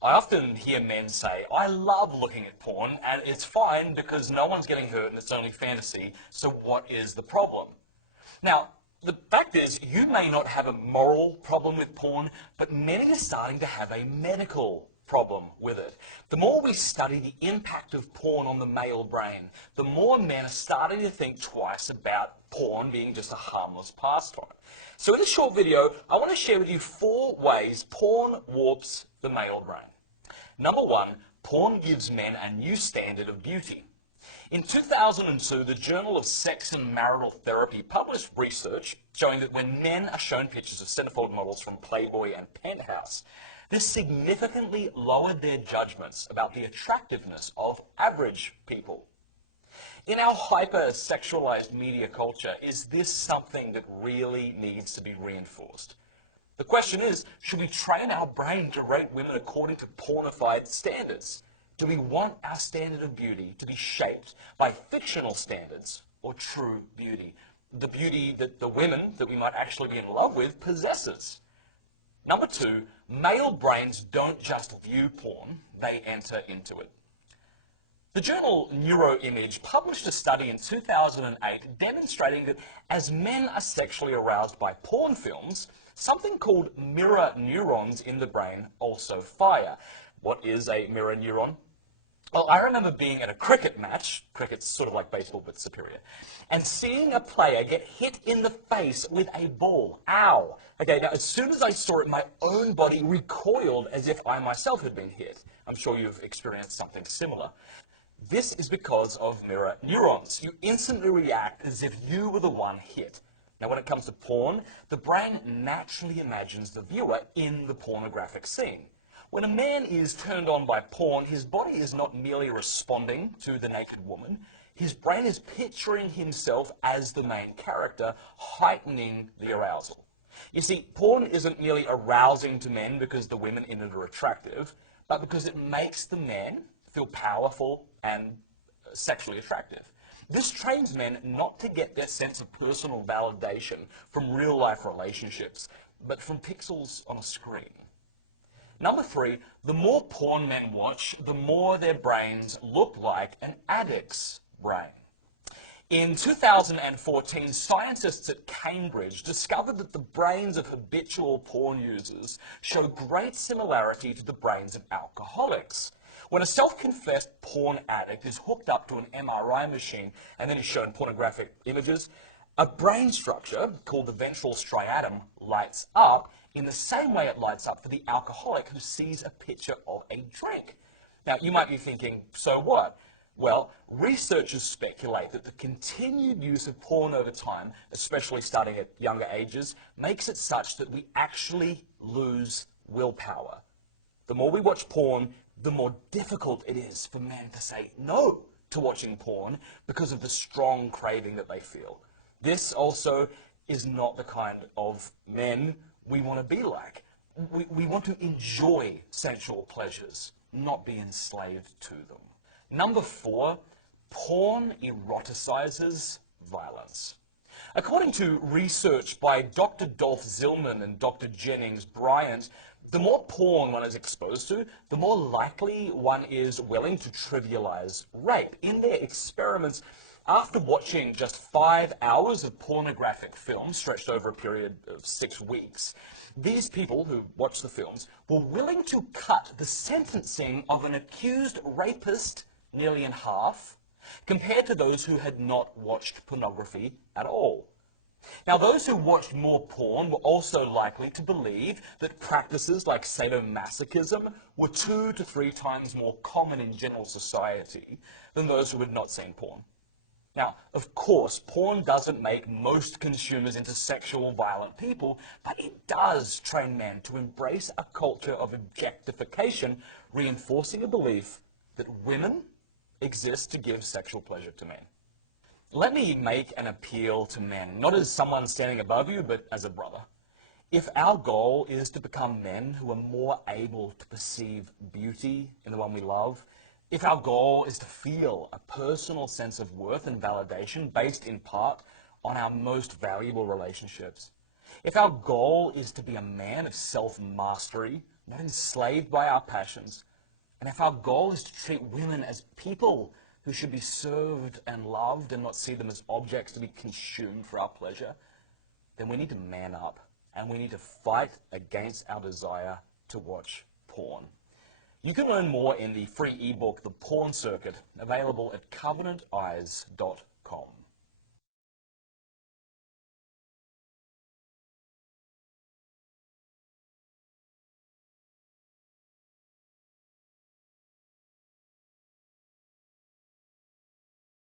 I often hear men say, I love looking at porn and it's fine because no one's getting hurt and it's only fantasy, so what is the problem? Now, the fact is, you may not have a moral problem with porn, but many are starting to have a medical problem with it. The more we study the impact of porn on the male brain, the more men are starting to think twice about porn being just a harmless pastime. So in this short video, I want to share with you 4 ways porn warps the male brain. Number 1, porn gives men a new standard of beauty. In 2002, the Journal of Sex and Marital Therapy published research showing that when men are shown pictures of centerfold models from Playboy and Penthouse, this significantly lowered their judgments about the attractiveness of average people. In our hyper-sexualized media culture, is this something that really needs to be reinforced? The question is, should we train our brain to rate women according to pornified standards? Do we want our standard of beauty to be shaped by fictional standards or true beauty? The beauty that the women that we might actually be in love with possesses. Number 2, male brains don't just view porn, they enter into it. The journal Neuroimage published a study in 2008 demonstrating that as men are sexually aroused by porn films, something called mirror neurons in the brain also fire. What is a mirror neuron? Well, I remember being at a cricket match, cricket's sort of like baseball but superior, and seeing a player get hit in the face with a ball. Ow! Okay, now as soon as I saw it, my own body recoiled as if I myself had been hit. I'm sure you've experienced something similar. This is because of mirror neurons. You instantly react as if you were the one hit. Now when it comes to porn, the brain naturally imagines the viewer in the pornographic scene. When a man is turned on by porn, his body is not merely responding to the naked woman. His brain is picturing himself as the main character, heightening the arousal. You see, porn isn't merely arousing to men because the women in it are attractive, but because it makes the man feel powerful and sexually attractive. This trains men not to get their sense of personal validation from real-life relationships, but from pixels on a screen. Number 3, the more porn men watch, the more their brains look like an addict's brain. In 2014, scientists at Cambridge discovered that the brains of habitual porn users show great similarity to the brains of alcoholics. When a self-confessed porn addict is hooked up to an MRI machine and then is shown pornographic images, a brain structure called the ventral striatum lights up in the same way it lights up for the alcoholic who sees a picture of a drink. Now, you might be thinking, so what? Well, researchers speculate that the continued use of porn over time, especially starting at younger ages, makes it such that we actually lose willpower. The more we watch porn, the more difficult it is for men to say no to watching porn because of the strong craving that they feel. This also is not the kind of men we want to be like. We want to enjoy sensual pleasures, not be enslaved to them. Number 4, porn eroticizes violence. According to research by Dr. Dolph Zillman and Dr. Jennings Bryant, the more porn one is exposed to, the more likely one is willing to trivialize rape. In their experiments, after watching just 5 hours of pornographic film stretched over a period of 6 weeks, these people who watched the films were willing to cut the sentencing of an accused rapist nearly in half, compared to those who had not watched pornography at all. Now, those who watched more porn were also likely to believe that practices like sadomasochism were 2 to 3 times more common in general society than those who had not seen porn. Now, of course, porn doesn't make most consumers into sexual violent people, but it does train men to embrace a culture of objectification, reinforcing a belief that women exist to give sexual pleasure to men. Let me make an appeal to men, not as someone standing above you, but as a brother. If our goal is to become men who are more able to perceive beauty in the one we love, if our goal is to feel a personal sense of worth and validation based in part on our most valuable relationships, if our goal is to be a man of self-mastery, not enslaved by our passions, and if our goal is to treat women as people who should be served and loved and not see them as objects to be consumed for our pleasure, then we need to man up and we need to fight against our desire to watch porn. You can learn more in the free ebook, The Porn Circuit, available at covenanteyes.com.